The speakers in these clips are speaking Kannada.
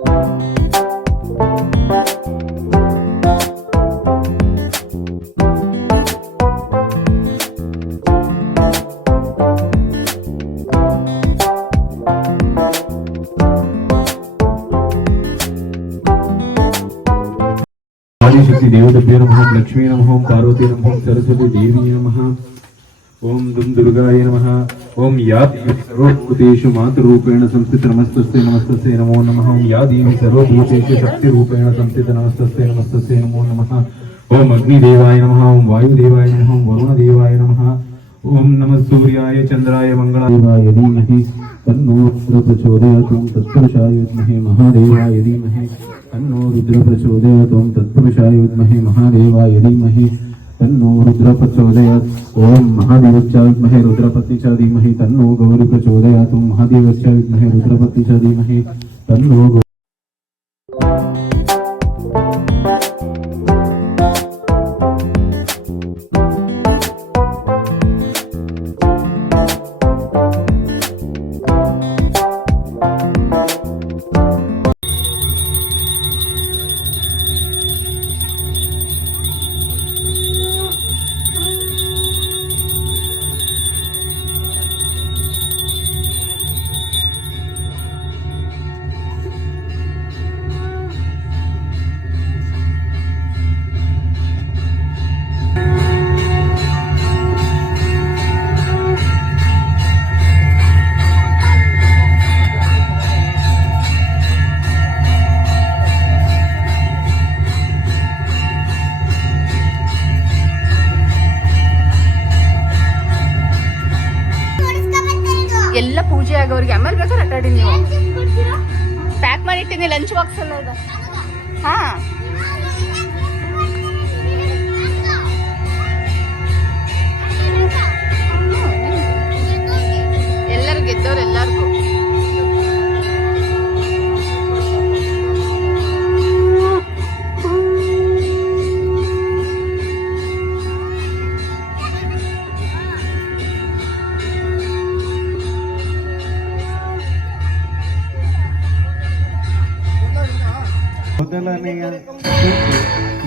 आदिशक्ति देवताभ्यो नमः लक्ष्मी नमः पार्वती नमः सरस्वती देवी नमः ओम दुम दुर्गाय नमः ओम या सर्वभूतेषु मातृरूपेण संस्थित नमस्तस्यै नमस्तस्यै नमो नमः ओम या देवी सर्वभूतेषु शक्तिरूपेण संस्थित नमस्तस्यै नमस्तस्यै नमो नमः ओम अग्निदेवाय नमः ओम वायुदेवाय नमः ओम वरुणदेवाय नमः ओम नमः सूर्याय चंद्राय मंगलाय धीमहि तन्नो रुद्र प्रचोदयात् ओम तत्पुरुषाय विद्महे महादेवाय धीमहि तन्नो रुद्र प्रचोदयात् ओम तत्पुरुषाय विद्महे महादेवाय धीमहि तन्नो रुद्र प्रचोदयात् ओम महादेवस्य विद्महे रुद्रपत्नी च धीमहि तन्नो गौरी प्रचोदयात् ओम महादेवस्य विद्महे रुद्रपत्नी च धीमहि तन्नो ಎಲ್ಲ ಪೂಜೆ ಆಗೋರಿಗೆ ಆಮೇಲೆ ಬೇಕಾದ್ರೆ ಅಡ್ಡಾಡಿ ನೀವು ಪ್ಯಾಕ್ ಮಾಡಿಟ್ಟಿನಿ ಲಂಚ್ ಬಾಕ್ಸ್ ಎಲ್ಲ ಇದೆ. ಹಾ ಎಲ್ಲರೂ ಗೆದ್ದವ್ರು ಎಲ್ಲರಿಗೂ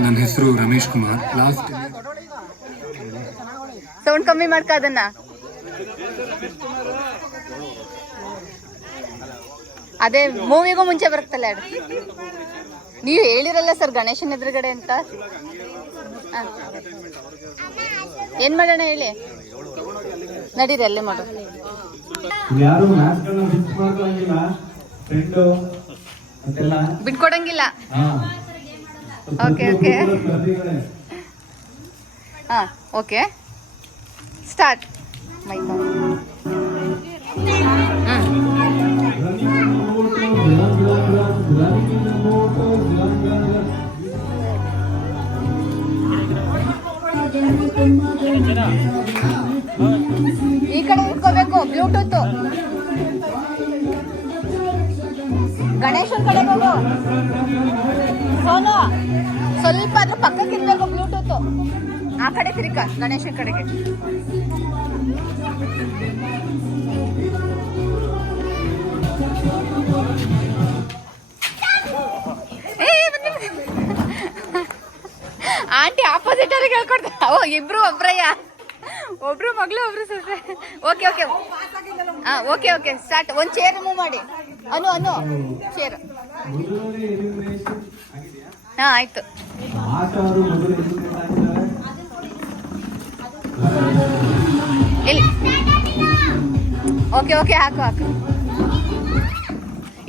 ನನ್ನ ಹೆಸರು ರಮೇಶ್ ಕುಮಾರ್. ಲಾಸ್ಟ್ ಸೌಂಡ್ ಕಮ್ಮಿ ಮಾಡ್ಕ ಅದನ್ನ. ಅದೇ ಮೂವಿಗೂ ಮುಂಚೆ ಬರುತ್ತಲ್ಲ ಅದು. ನೀವು ಹೇಳಿರಲ್ಲ ಸರ್ ಗಣೇಶನ ಎದುರುಗಡೆ ಅಂತ. ಏನ್ ಮಾಡೋಣ ಹೇಳಿ, ನಡೀರಿ ಅಲ್ಲೇ ಮಾಡು. ಬಿಟ್ಕೊಡಂಗಿಲ್ಲ. ಓಕೆ ಓಕೆ ಹಾ ಓಕೆ ಸ್ಟಾರ್ಟ್. ಈ ಕಡೆ ಇಟ್ಕೋಬೇಕು ಬ್ಲೂಟೂತ್. ಗಣೇಶನ ಕಡೆ ಹೋಗು ಸೋನು, ಸ್ವಲ್ಪ ಅದ್ರ ಪಕ್ಕಕ್ಕೆ ಇರ್ಬೇಕು ಬ್ಲೂಟೂತ್. ಆ ಕಡೆ ತಿರ್ಕ ಗಣೇಶನ ಕಡೆಗೆ. ಆಂಟಿ ಆಪೋಸಿಟ್ ಅವ್ರಿಗೆ ಹೇಳ್ಕೊಡ್ತಾರೆ. ಓ ಇಬ್ರು ಒಬ್ರಯ್ಯ, ಒಬ್ರು ಮಗಳು ಒಬ್ರು ಸೊಸೆ. ಓಕೆ ಓಕೆ ಹಾ ಓಕೆ ಓಕೆ ಸ್ಟಾರ್ಟ್. ಒಂದು ಚೇರ್ ಮೂವ್ ಮಾಡಿ. ಅನು ಅನು ಚೇರ್. ಹಾ ಆಯ್ತು. ಇಲ್ಲಿ ಓಕೆ ಓಕೆ ಹಾಕು ಹಾಕು.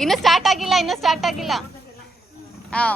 ಇನ್ನು ಸ್ಟಾರ್ಟ್ ಆಗಿಲ್ಲ, ಇನ್ನು ಸ್ಟಾರ್ಟ್ ಆಗಿಲ್ಲ. ಹಾ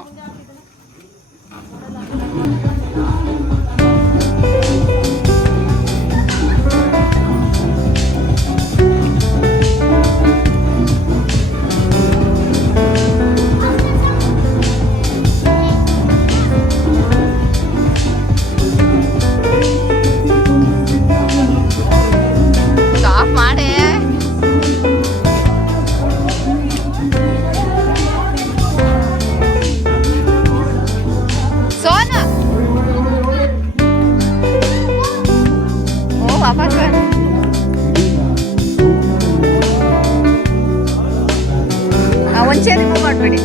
ರಿಮೂವ್ ಮಾಡಬೇಡಿ.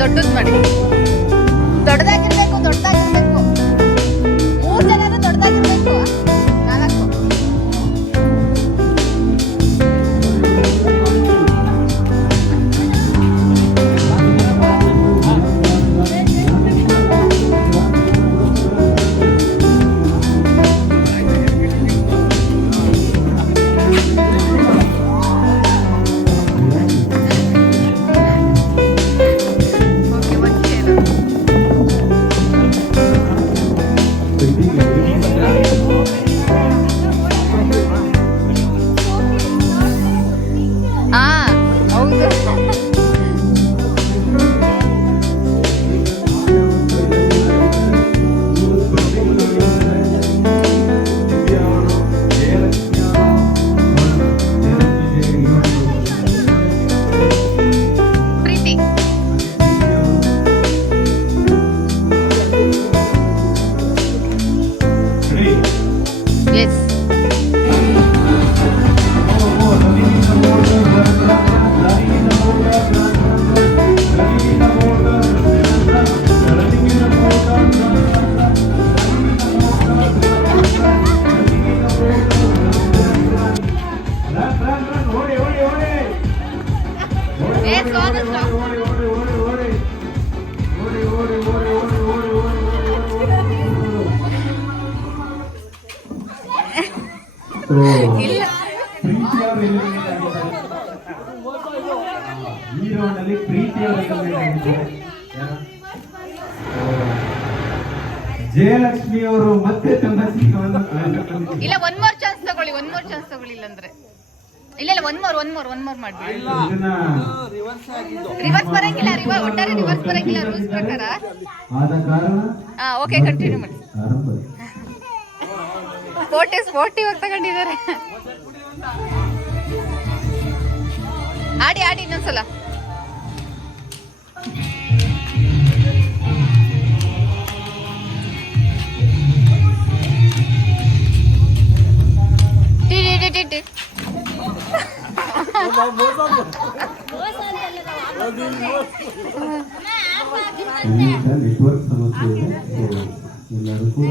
ದೊಡ್ಡದು ಮಾಡಿ. ದೊಡ್ಡದಾಗಿರ್ಬೇಕು, ದೊಡ್ಡದಾಗಿರ್ಬೇಕು. 3 ಜನರು ದೊಡ್ಡದಾಗಿರ್ಬೇಕು. 4. ಜಯಲಕ್ಷ್ಮಿ ಅವರು ಮತ್ತೆ ಇಲ್ಲ, ಒನ್ ಮೋರ್ ಚಾನ್ಸ್ ತಗೊಳ್ಳಿ. ಇಲ್ಲಂದ್ರೆ ಇಲ್ಲ, ಒನ್ ಮೋರ್ ಮಾಡ್ಬಿಡಿ. ರಿವರ್ಸ್ ಬರಂಗಿಲ್ಲ, ಒಟ್ಟಾರೆ ರಿವರ್ಸ್ ಬರಂಗಿಲ್ಲ ರೂಲ್ಸ್ ಪ್ರಕಾರ. ಓಕೆ, ಕಂಟಿನ್ಯೂ ಮಾಡಿ. ಸ್ಪೋರ್ಟಿವ್ ತಗೊಂಡಿದ್ದಾರೆ. ಆಡಿ ಇನ್ನೊಂದ್ಸಲ. ನೆಟ್ವರ್ಕ್ ಸಮಸ್ಯೆ ಇದೆ, ಎಲ್ಲರೂ ಕೂಡ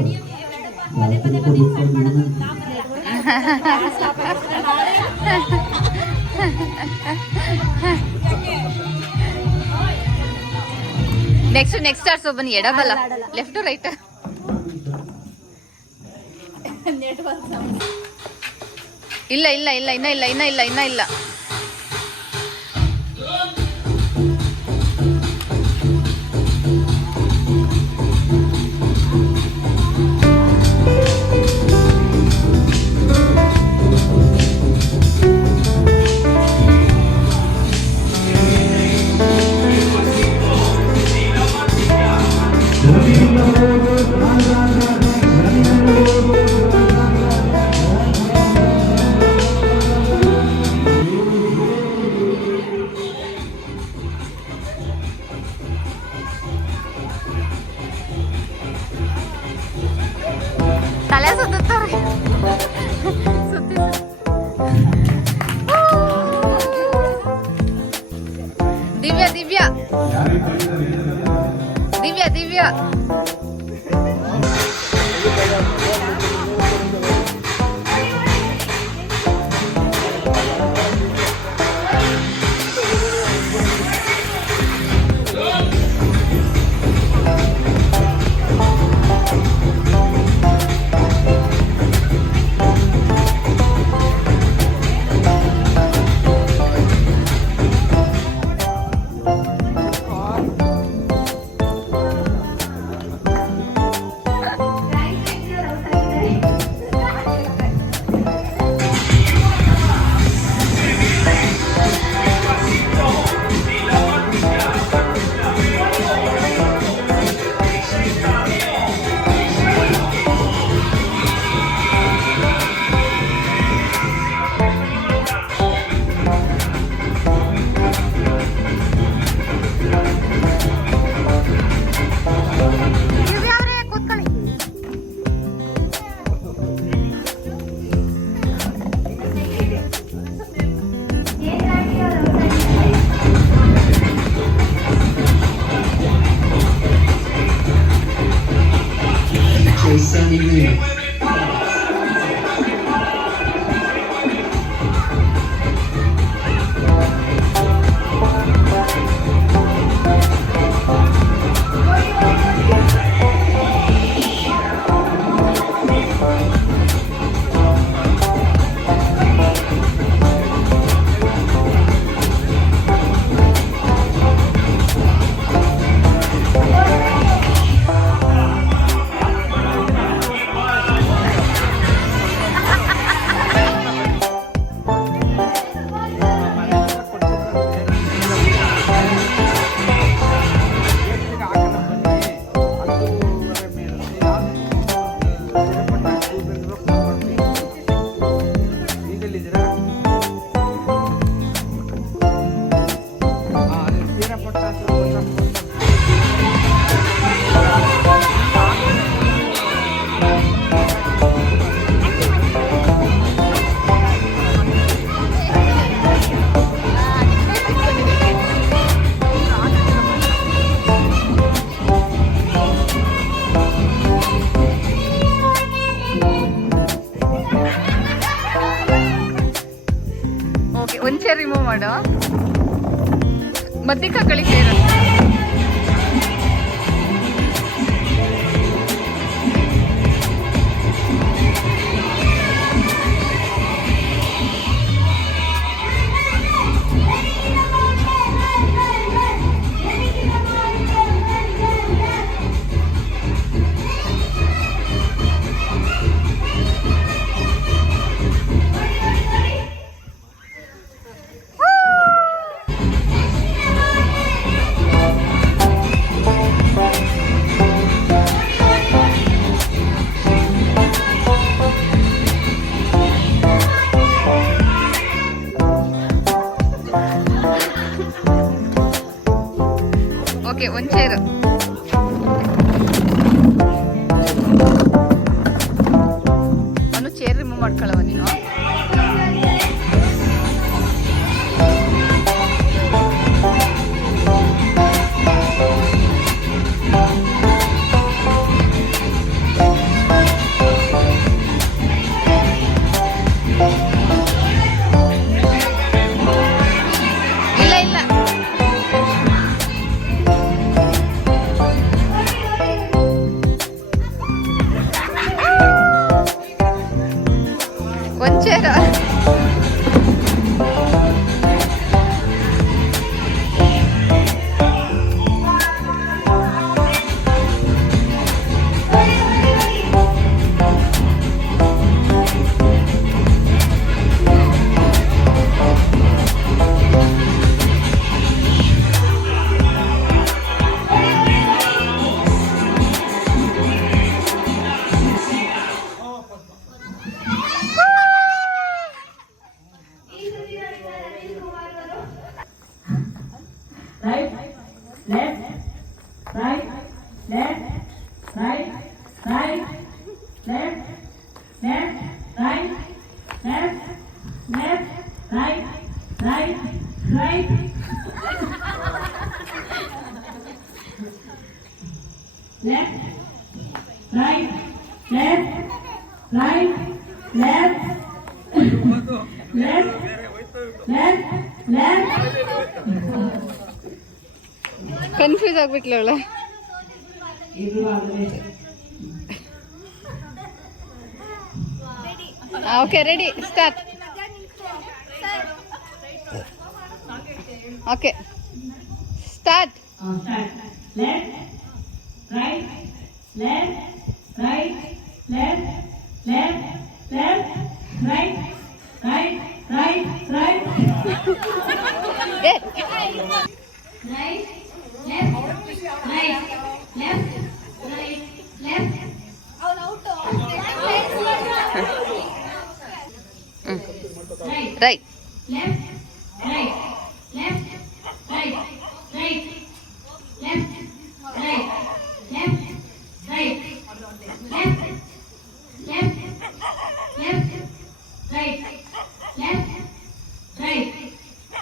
ನೆಕ್ಸ್ಟ್ ಆಡ್ಸೋ ಬನ್ನಿ. ಎಡಬಲ್ಲ, ಲೆಫ್ಟ್ ರೈಟ್. ಇಲ್ಲ, ಇನ್ನ ಇಲ್ಲ. ತಲೆ ಸುತ್ತುತ್ತಾರೆ. ದಿವ್ಯಾ ಒಂದ್ ಚೇರ್ ರಿಮೂವ್ ಮಾಡು. ಮದ್ದಿಕ ಕಳಿ ಚೇರ್. ಓಕೆ, ಒಂದ್ ಚೇರ್. ಅವನು ಚೇರ್ ರಿಮೂವ್ ಮಾಡ್ಕೊಳ್ಳವ ನೀನು. ಇಲ್ಲ ಇಲ್ಲ, ಒಂದ್ chair. Right, left, right, left, right, right, left, left, right, left, left, right, right, right. Left, right, left, right, left, left, left, left. Confuse ಆಗ್ಬಿಟ್ಲ ಅವಳ. Okay, ready, start. Okay, start. Left, right, left, right, left, left, left, right, right, right, right. ಏ, Right, left, right, left, right, left. Right. Left, right, left, right, right, left, right, left, right, left, left, left, right, left, right,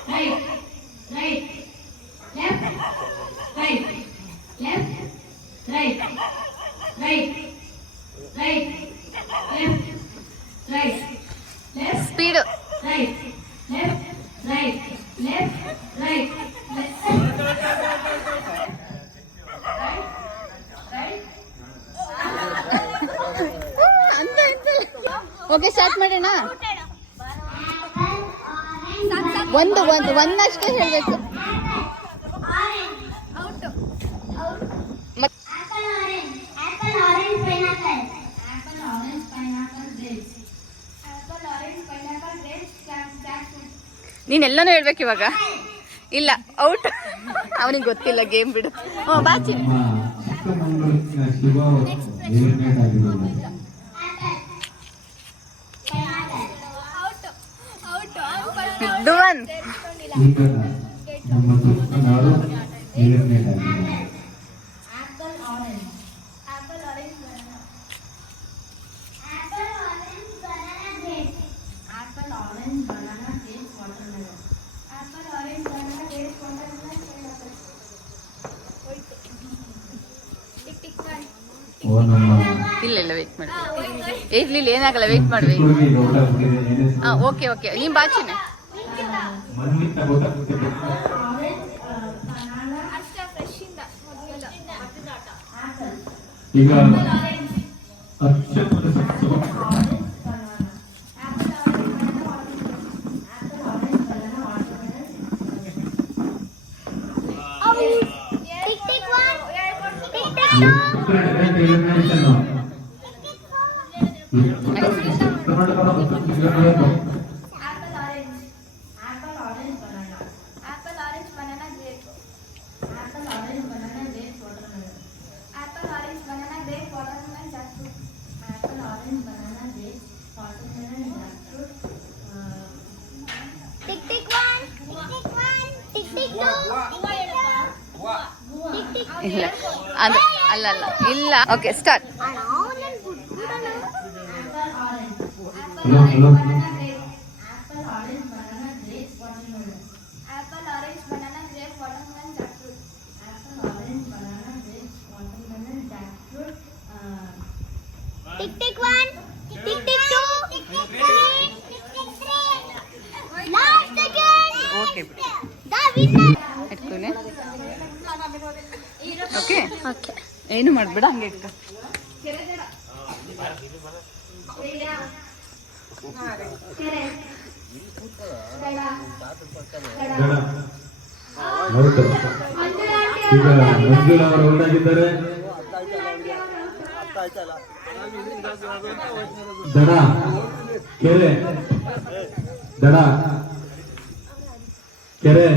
right, right, left, right, left, right, right, right, left, right, left. Speed. Right, left, right, left, right, left. Okay, start ಮಾಡೋಣ. ಒಂದಷ್ಟೇ ಹೇಳ್ಬೇಕು. ನೀನೆಲ್ಲನೂ ಹೇಳ್ಬೇಕು ಇವಾಗ. ಇಲ್ಲ, ಔಟ್. ಅವನಿಗೆ ಗೊತ್ತಿಲ್ಲ, ಗೇಮ್ ಬಿಡು. ಬಾಚಿ. ಶಿವ ಎಲಿಮಿನೇಟ್ ಆಗಿರೋದು. ಡುವನ್. ಈಗ ನಮ್ಮ ದುಷ್ಟನವರು ಎಲಿಮಿನೇಟ್ ಆಗಿದ್ದಾರೆ. ಇಲ್ಲ, ವೇಟ್ ಮಾಡಿ. ಇರ್ಲಿಲ್ಲ, ಏನಾಗಲ್ಲ, ವೇಟ್ ಮಾಡಿ. ಓಕೆ, ನೀನ್ ಬಾಚಿನ. ಮಣ್ಣಿಂದ ಗೊತ್ತಾಗ್ತಿದೆ. ಈಗ ಅಕ್ಷರದ ಸಸ್ಯ ಇಲ್ಲ ಅದು ಅಲ್ಲ ಅಲ್ಲ ಇಲ್ಲ. Okay start. Tick tick one, tick tick two, tick tick three, tick tick three. Last second. Okay The winner. ಇಟ್ಕೊಳ್ಳಿ. Okay Okay. ಏನು ಮಾಡ್ಬೇಡ ಹಂಗೆ ಇಟ್ಕ. ಹೌದು. ಈಗ ಮಂಜುಳಾ ಅವರು ಹೊರಟಾಗಿದ್ದಾರೆ. ದಡ ಕೆರೆ ದಡ ಕೆರೆ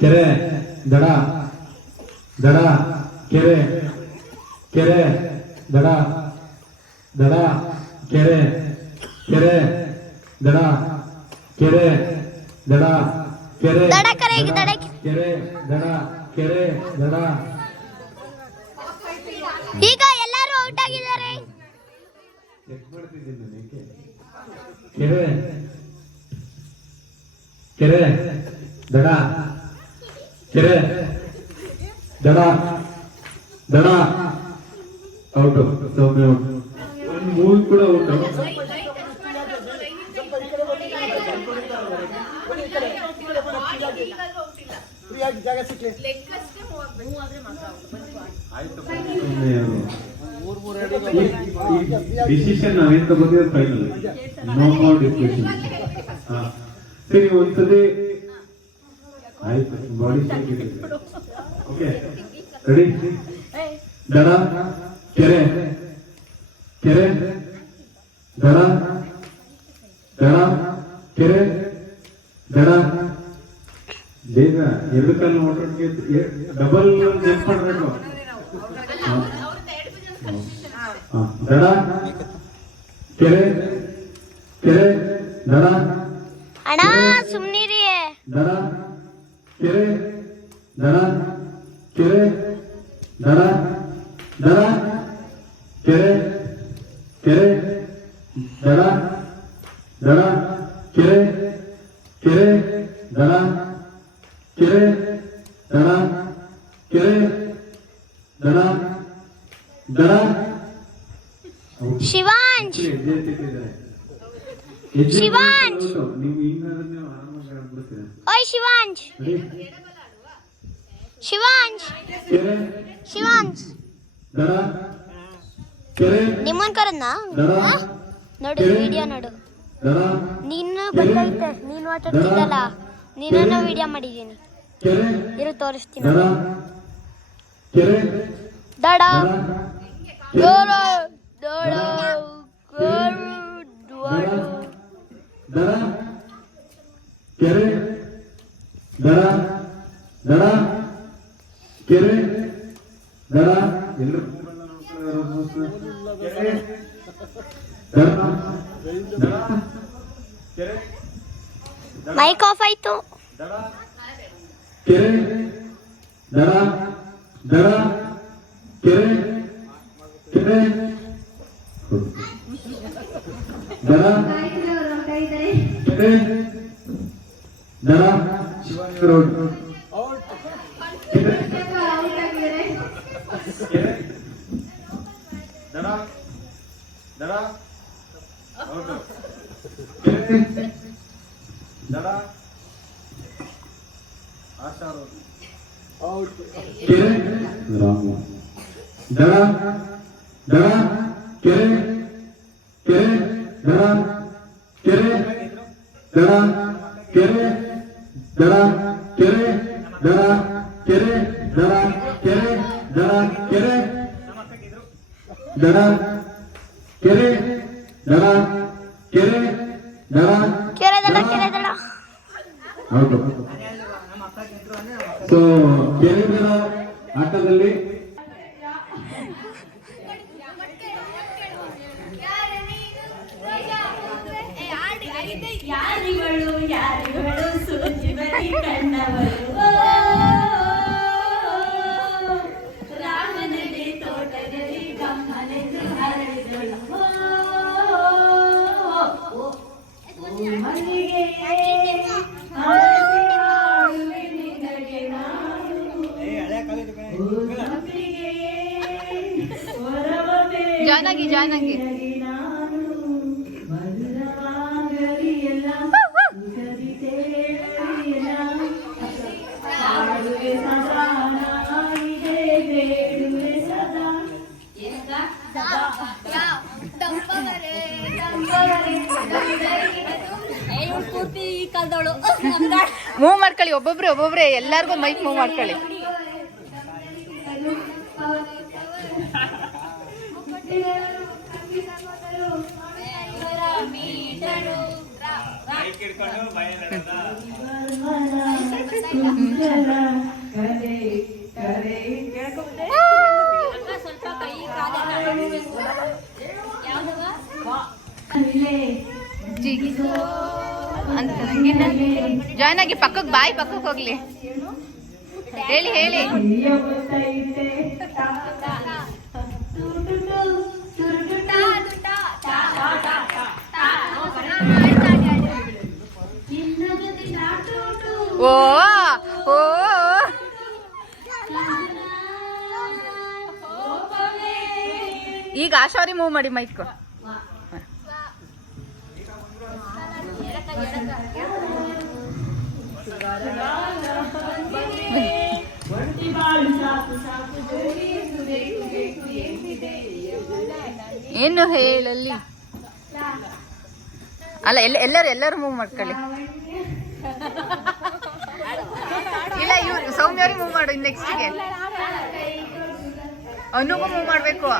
ಕೆರೆ ದಡ ದಡ ಕೆರೆ ಕೆರೆ ದಡ ದಡ ಕೆರೆ ಕೆರೆ ದಡ ಕೆರೆ ದಡ ಕೆರೆ ದಡ ಕರೆ ಈಗ ದಡ ಕೆರೆ ದಡ ಕೆರೆ ದಡ. ಈಗ ಎಲ್ಲರೂ ಔಟ್ ಆಗಿದ್ದಾರೆ. ಕೆರೆ ಕೆರೆ ದಡ ಕೆರೆ ದಡ ದಡ ಔಟು. ಸೌಮ್ಯ ಮೂವಿ ಕೂಡ ಔಟು. ಡಿಸಿಷನ್ ನಾವೇನ್ ತಗೋತೀವಿ ಫೈನಲ್. No more discussion. ಸರಿ ಒಂದ್ಸತಿ ಆಯ್ತು. Body okay ready. ದಡ ಕೆರೆ ಕೆರೆ ದಡ ದಡ ಕೆರೆ ದಡ. ಬೇಗ ಎರಡು ಕಾಲು ಓಟೋಟ್ಗೆ ಡಬಲ್ ಜಂಪ್ ಮಾಡಬೇಕು. ದಡ ಕೆರೆ ಕೆರೆ ದಡ ಅಣ್ಣ ಸುಮ್ನಿರಿ. ದಡ ಕೆರೆ ದಡ ಕೆರೆ ದಡ ದಡ ಕೆರೆ ಕೆರೆ ದಡ ದಡ ಕೆರೆ ಕೆರೆ ದಡ ಕೆರೆ ದಡ ಕೆರೆ ದಡ ದಡ. ಶಿವಾಂಶ್ ಶಿವಾಂಶ್. ನೀವು ಹಿಂಗಾದ್ರೆ ಆರಾಮಾಗಿ ಆಡ್ಬಿಡ್ತೀರ. ಓಯ್ ಶಿವಾಂಶ್ ಶಿವಾಂಶ್ ಕೆರೆ ಶಿವಾಂಶ್ ದಡ ಕೆರೆ ನಿಮ್ಮನ್ ಕರದ್ನ ದಡ ನೋಡು ವಿಡಿಯೋ ನೋಡು. ದಡ ನೀನು ಬರ್ತೈತೆ ನೀನು ಮಾತಾಡ್ತಿದ್ದಲ್ಲ ನೀನನ್ನ ವಿಡಿಯೋ ಮಾಡಿದ್ದೀನಿ. ಕೆರೆ ಇರು ತೋರಿಸ್ತೀನಿ. ದಡ ಕೆರೆ ದಡ ದಡ ದಡ ದಡ ದಡ ದಡ ಕೆರೆ ದಡ ದಡ ಕೆರೆ ದಡ. ಎಲ್ಲರೂ ಕೆರೆ ದಡ ದಡ ಕೆರೆ ಮೈಕ್ ಆಫ್ ಆಯ್ತು. ದಡ ಕೆರೆ ದಡ ದಡ ಕೆರೆ ಕೆರೆ ದಡ ಕೆರೆ ದಡ. ಶಿವಾನಿ ರೋಡ್ ಕೆರೆ ಕೆರೆ ದಡ ದಡ ಔಟ್. ಕೆರೆ ಕೆರೆ ರಾಮು ದಡ ದಡ ಕೆರೆ ಕೆರೆ ದಡ ಕೆರೆ ದಡ ಕೆರೆ ದಡ ಕೆರೆ ದಡ ಕೆರೆ ದಡ ಕೆರೆ ದಡ ಕೆರೆ ದಡ ಕೆರೆ ದಡ ಕೆರೆ ದಡ ಕೆರೆ ದಡ ಹೌದು. ಸೊ ಕೆರೆ ದಡ ಆಟದಲ್ಲಿ ಯಾರಿಗಳು ಯಾರಿಗಳು ಸೂಚಿ ಬರಿ ಕಣ್ಣವರು ರಾಮನಲ್ಲಿ ತೋಟದಲ್ಲಿ ಗಮ್ಮನೆಂದು ಹರಡಿದಳು ಮಲ್ಲಿಗೆ ಹಾಡುವೆ ನಿನಗೆ ನಾನು ಹೊರವೇ ಜಾನಗಿ ಜಾನಗಿ ಮೂವ್ ಮಾಡ್ಕೊಳ್ಳಿ, ಒಬ್ಬೊಬ್ರೆ ಎಲ್ಲಾರ್ಗು ಮೈಕ್ ಮೂವ್ ಮಾಡ್ಕೊಳ್ಳಿ. ಜಾಯ್ನ್ ಆಗಿ ಪಕ್ಕಕ್ಕೆ ಬಾಯಿ ಪಕ್ಕಕ್ಕೆ ಹೋಗ್ಲಿ. ಹೇಳಿ ಹೇಳಿ. ಓ ಓ ಈಗ ಆಶಾರಿ ಮೂವ್ ಮಾಡಿ ಮೈಕ್. ಏನು ಹೇಳಲ್ಲಿ ಅಲ್ಲ, ಎಲ್ಲರೂ ಮೂವ್ ಮಾಡ್ಕೊಳ್ಳಿ. ಇಲ್ಲ ಇವ್ರು ಸೌಮ್ಯವ್ರಿಗೆ ಮೂವ್ ಮಾಡು. ನೆಕ್ಸ್ಟ್ಗೆ ಅವನಿಗೂ ಮೂವ್ ಮಾಡ್ಬೇಕು.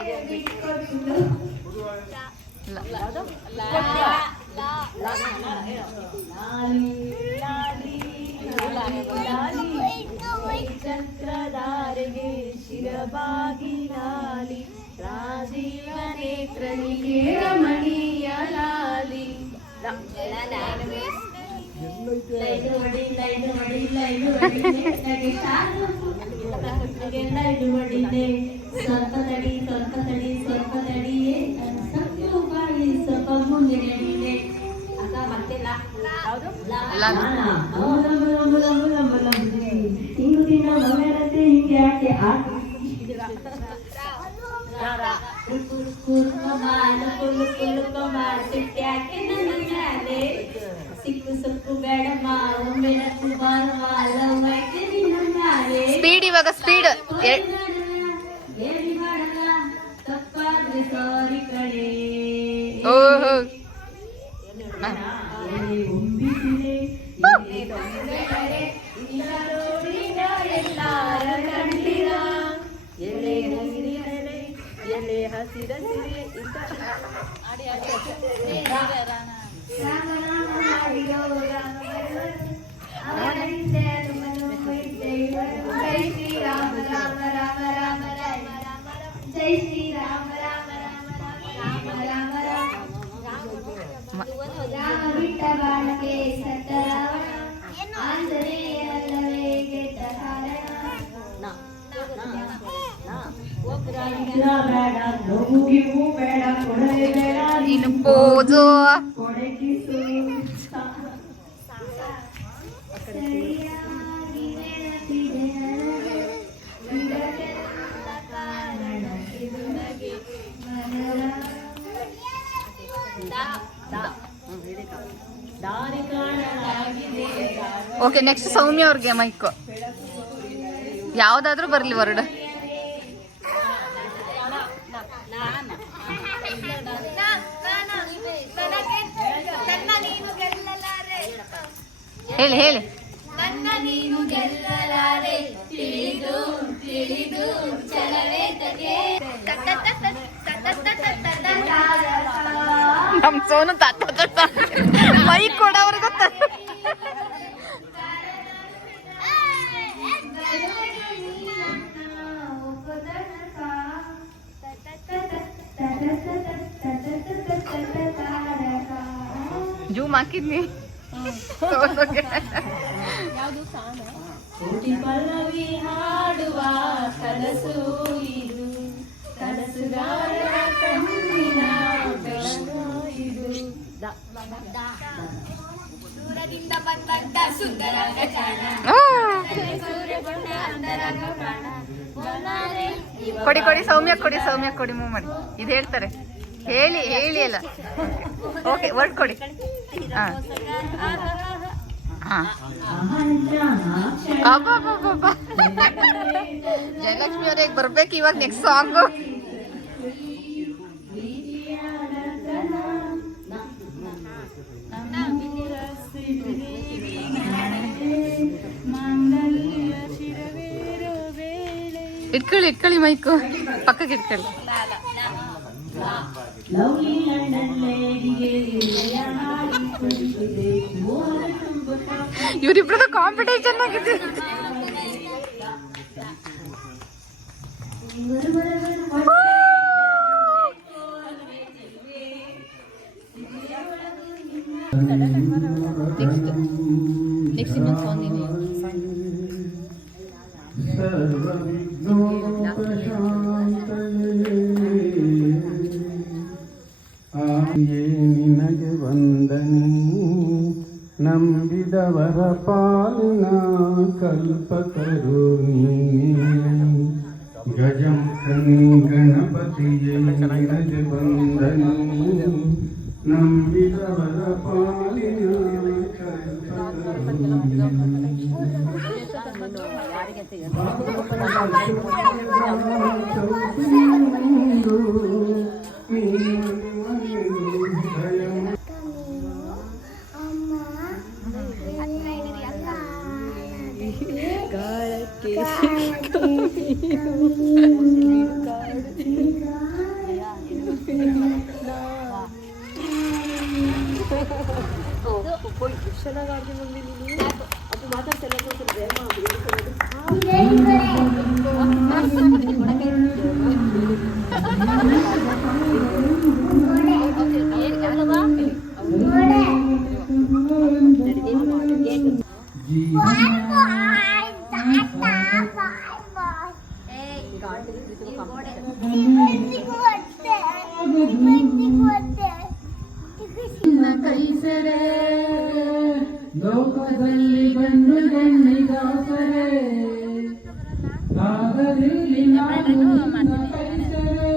ಚಕ್ರಧಾರೆಗೆ ಶಿರಬಾಗಿ ಲಾಲಿ ರಾಜೀವ ನೇತ್ರನಿಗೆ ರಮಣೀಯ ಲಾಲಿ ಲೈನು ಹೊಡಿ ಸ್ವಲ್ಪ ತಡಿಯೇ ಸ್ವಲ್ಪ ಬಾಳಿ ಸ್ವಲ್ಪ ಮುಂದೆ ನಡೀಲೆ ಅಕ್ಕ ಮತ್ತೆಲ್ಲ ಹಿಂದಿನ ಮಗನತೆ ಹಿಂಗೆ ಯಾಕೆ ಸಿಕ್ಕು ಸೊಕ್ಕು ಬೇಡಮ್ಮ ಒಮ್ಮೆ ನಕ್ಕು ಬಾರಮ್ಮ ಲವ್ ಐತೆ ನಿನ್ನ ಮ್ಯಾಲೆ ಸ್ಪೀಡ್, ಇವಾಗ ಸ್ಪೀಡ್. ಹೇಳಿ ಮಾಡಲ್ಲ ತಪ್ಪಾದ್ರೆ ಸಾರಿ ಕಡೆ ಓಹೋ ಎಲ್ಲಾರ ಕಂಡಿರ ಎಲೆ ಹಸಿರ ಸಿರಿ ರಾಮ ರಾಮ ಮಾಡಿರೋ ಜೈ ಶ್ರೀರಾಮ ರಾಮ ರಾಮ ರಾಮ ರಾಮ ಜೈ ಶ್ರೀರಾಮ ರಾಮ ರಾಮ ರಾಮ ರಾಮ ರಾಮ ಬಿಟ್ಟ ಬಾಳಕೆ ಸತ್ತ ರಾವಣ ಆಂಜನೇಯನಲ್ಲವೇ ಗೆದ್ದ ಕಾರಣ ಬೇಡ ನೋವು ಬೇಡ ಕೊಡಲೇ ಬೇಡ ನೀನು ಪೋಜು ಕೊಡೆ ಕಿಸು ದಾರಿ ಕಾಣಲಾಗಿದೆ ಓಕೆ, ನೆಕ್ಸ್ಟ್ ಸೌಮ್ಯ ಅವ್ರಿಗೆ ಮೈಕ್. ಯಾವ್ದಾದ್ರೂ ಬರ್ಲಿ ವರ್ಡ್. ಹೇಳಿ ಹೇಳಿ. ನನ್ನ ನೀನು ಗೆಲ್ಲಲಾರೆ, ತಿಳಿದು ತಿಳಿದು ಚಲವೇತಗೆ. ನಮ್ ಸೋನು ಮೈಕ್ ಕೊಡೋವ್ರ ಗೊತ್ತ. ಜೂಮ್ ಹಾಕಿದ್ನಿ. ಕೋಟಿ ಪಲ್ಲವಿ ಹಾಡುವ ಕನಸು ಇದು, ಕನಸುಗಾರರ ಕಣ್ಣಿನ ಬೆಳಕು ಇದು. ದೂರದಿಂದ ಬಂದಂತ ಸುಂದರಾಂಗ ಚಾಣ, ಸೂರ್ಯಗೊಂಡ ಅಂತರಂಗ ಪ್ರಾಣ. ಕೊಡಿ ಕೊಡಿ ಸೌಮ್ಯ ಕೊಡಿ, ಸೌಮ್ಯ ಕೊಡಿ, ಮೂವ್ ಮಾಡಿ. ಇದು ಹೇಳ್ತಾರೆ. ಹೇಳಿ ಹೇಳಿ ಅಲ್ಲ. ಓಕೆ, ವರ್ಡ್ ಕೊಡಿ. ಜಯಲಕ್ಷ್ಮಿ ಅವ್ರಿಗೆ ಬರ್ಬೇಕು ಇವಾಗ ನೆಕ್ಸ್ಟ್ ಸಾಂಗು. ಇಟ್ಕೊಳ್ಳಿ ಇಟ್ಕೊಳ್ಳಿ, ಮೈಕು ಪಕ್ಕಕ್ಕೆ ಇಟ್ಕೊಳ್ಳಿ. ಇವರಿಬ್ರದ್ದು ಕಾಂಪಿಟೇಷನ್ ಆಗಿದೆ. ನೆಕ್ಸ್ಟ್ ಇನ್ನೊಂದು ಸಾಂಗ್ ಇದೆ. ನಿನಗೆ ವಂದನೆ, ನಂಬಿದವರ ಪಾಲಿನ ಕಲ್ಪತರು ನೀನೇ. ಗಜಂ ಗಣಪತಿಯೇ ನಿನಗೆ ವಂದನೆ, ನಂಬಿದವರ ಪಾಲಿನ ಕಲ್ಪತರು ಕೈಸರೆ ಲೋಕದಲ್ಲಿ ಬಂದು ಗಣ್ಣಿಗಾಸರೆ, ಕಾದರಲ್ಲಿ ನಾನು ಕೈಸರೆ,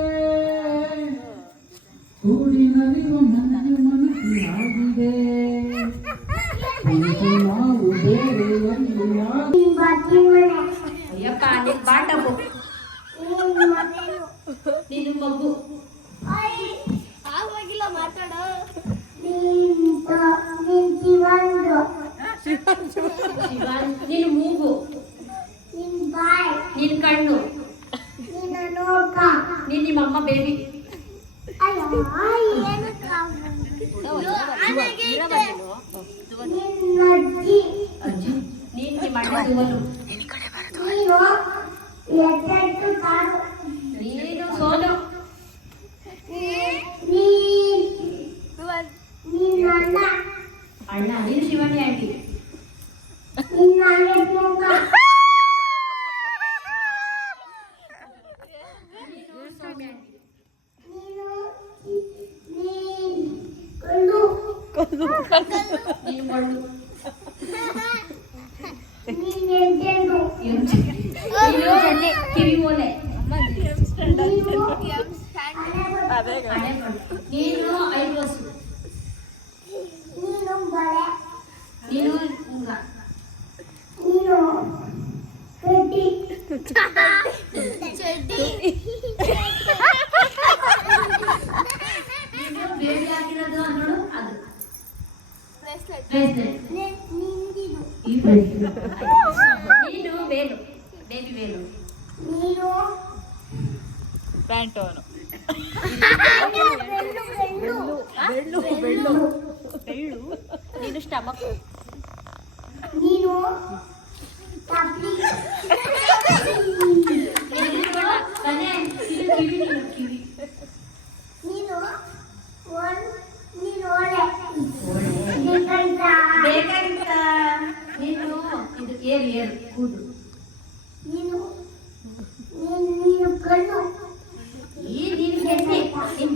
ಕೂಡಿನರಿಗೂ ಮನಸ್ಸು ಮನಸ್ಸಿನಾಗಿದೆ, ನಾವು ಬೇರೆ ನೀನು ಮಗು ಆಗಿಲ್ಲ ಮಾತಾಡೋ. ನೀನು ಮೂಗು, ನೀನು ಕಣ್ಣು, ನೀನು ನಿಮ್ಮಮ್ಮ ಬೇಬಿ, ನೀನು ನಿಮ್ಮ ಅಣ್ಣ ಇವನು, ನೀನು ಸೋನು, ಅಣ್ಣ ನೀನು ಶಿವಾನಿ ಆಂಟಿ, ನೀನು ಮಣ್ಣು, ಕಿವಿ ಓಲೆ, ನೀನು 5 ವರ್ಷ, ನೀನು ಉಂಗ, ನಿಂದಿದು ನೀನು ವೇಲು ಬೇಬಿ ವೇಲು ನೀನು ಪ್ಯಾಂಟ್ ಅವನು ನೀನು ಸ್ಟಮಕ್ ನೀನು ತಪ್ಪಿ ಕಿವಿ ನೀನು ನೀನು ಒಳ್ಳೆ ಬೇಕಾಗಿತ್ತ ನೀನು ಇದು ಏರು ಕೂದು ನೀನು ನೀನು ಕಣ್ಣು ನೀನು ಕೆನ್ನೆ ನೀನ್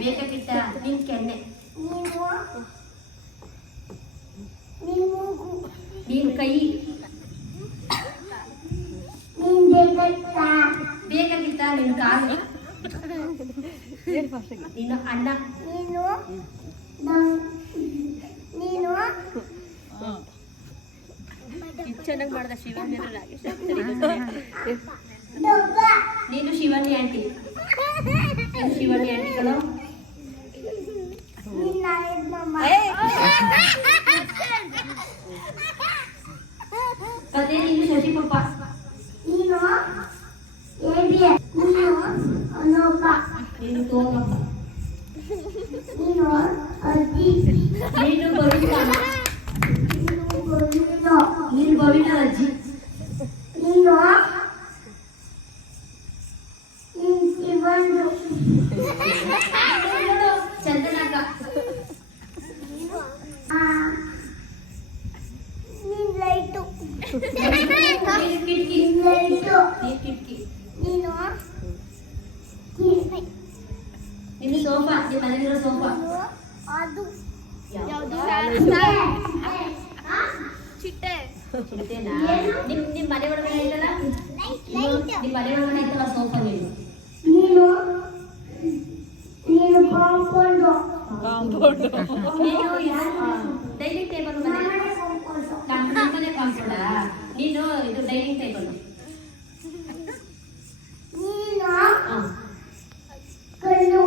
ಬೇಕಾಗಿತ್ತ ನಿನ್ ಕೆನ್ನೆ ನೀನು ನೀನು ಮೂಗು ನೀನ್ ಕೈ ನೀನ್ ಬೇಕಾಗಿತ್ತ ನಿನ್ ಕಾಲು ನೀನು ಅಣ್ಣ ನೀನು ನೀನು ಚೆನ್ನಾಗಿ ಮಾಡ್ದ ಶಿವಣ್ಣ ಡಬ್ಬ ನೀನು ಶಿವಣ್ಣ ಆಂಟಿ ಶಿವಣ್ಣ ಆಂಟಿ ಕಲೋ ನಿನ್ನ ಮಮ್ಮ ಮತ್ತೆ ನೀನು ಶಶಿ ಪಪ್ಪ ನೀನು ಏಬಿಯ ನೀನು ಅನೋಕ ನೀನು ತೋಮಪ್ಪ ನೀನು ಅಜ್ಜಿ ನೀನು ಬರುತ್ತ ನೀನು ಬವಿನ ಅಜ್ಜಿ ನೀನು ಶಿವಂದು ಚಂದನಕ್ಕ ನೀನ್ ಲೈಟು ನೀನು ಕಿಟಕಿ ಲೈಟು ನೀನು ಕಿಟಕಿ ನೀನು ನೀನು ಸೋಫಾ ನಿಮ್ಮ ಮನೆಗಿರೋ ಸೋಫಾ ಅದು ಚಿಟ್ಟೆನಾ ನಿಮ್ ಮನೆ ಒಳಗಡೆ ಐತಲ್ಲ ನಿಮ್ ಮನೆ ಒಳಗಡೆ ಐತಲ್ಲ ಸೋಫಾ ನೀನು ನೀನು ನೀನು ಕಾಂಪೌಂಡು ನೀನು ಡೈನಿಂಗ್ ಟೇಬಲ್ ಮನೆ ಕಾಂಪೌಂಡಾ ನೀನು ಇದು ಡೈನಿಂಗ್ ಟೇಬಲ್ ನೀನು ಕಲ್ಲು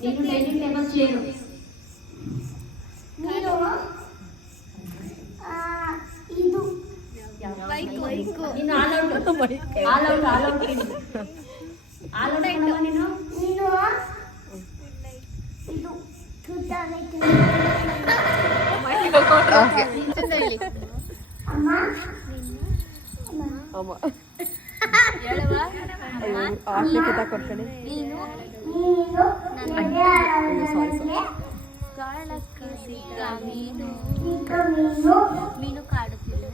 ನೀನು ಡೈನಿಂಗ್ ಟೇಬಲ್ ಚೇರು ನೀನು ಇದು ನೀನು ಆಲ್ ಔಟ್ ನೀನು ನೀನು ಇದು ಓಕೆ ಅಮ್ಮ ನೀನು ಮೀನು ಕಾಡುತ್ತಿಲ್ಲ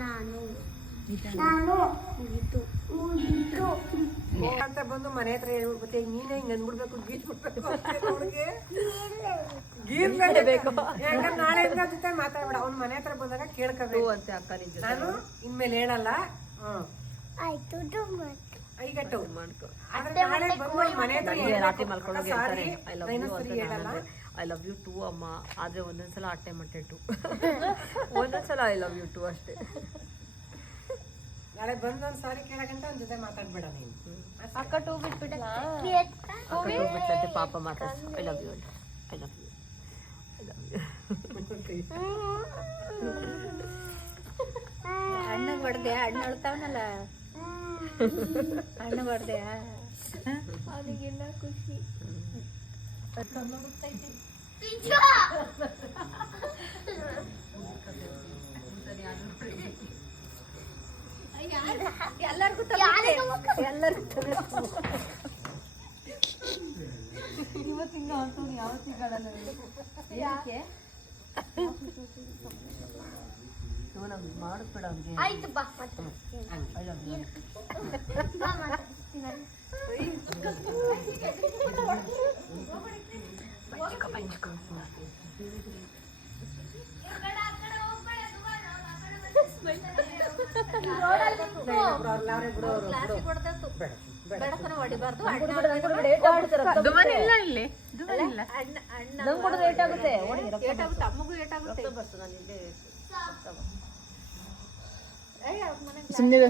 ನಾನು ಅಂತ ಬಂದು ಮನೆ ಹತ್ರ ಹೇಳ್ಬಿಡ್ಬೇಕು ನೀನೇ ಹಿಂಗ್ ಅಂದ್ಬಿಡ್ಬೇಕು ಗೀಟ್ ಬಿಡ್ಬೇಕು ಗೀರ್ಬೇಕು ಯಾಕಂದ್ರೆ ನಾಳೆಯಿಂದ ಜೊತೆ ಮಾತಾಡ್ಬೇಡ ಅವ್ನ ಮನೆ ಹತ್ರ ಬಂದಾಗ ಕೇಳ್ಕೋಬೇಕು ಅಂತ ಅಕ್ಕ ನಾನು ಇನ್ಮೇಲೆ ಹೇಳಲ್ಲ ಆಯ್ತು ಐಗಟ್ಟು ಆದ್ರೆ ನಾಳೆ ಬಂದು ಮನೆ ಹತ್ರ ರಾತ್ರಿ ಮಲ್ಕೊಂಡು ಹೇಳಲ್ಲ ಐ ಲವ್ ಯು ಟೂ ಅಮ್ಮ ಆದ್ರೆ ಒಂದೊಂದ್ಸಲ ಅಟ್ಟೆ ಮಟ್ಟೆ ಟು ಒಂದೊಂದ್ಸಲ ಐ ಲವ್ ಯು ಟೂ ಅಷ್ಟೇ ನಾಳೆ ಬಂದೊಂದ್ ಸಾರಿ ಕೇಳಕಂತ ಅವ್ನ ಜೊತೆ ಮಾತಾಡ್ಬೇಡ ನೀನು ಅಕ್ಕ ಟೂ ಬಿಟ್ಟಂತೆ ಪಾಪ ಮಾತಾಡ್ಸ I love you I love you ಅಣ್ಣ ಹೊಡ್ದೆ ಅಣ್ಣ ಅಳ್ತಾವನಲ್ಲ ಅಣ್ಣ ಹೊಡ್ದೆ ಅವನಿಗೆಲ್ಲ ಖುಷಿ ಎಲ್ಲರಿಗೂ ಮಾಡಿಸ್ಬೇಡ ಅವ್ನಿಗೆ ಆಯ್ತು ಬಾ ಐ ಲವ್ ಯು ಸುಮ್ಮನೆ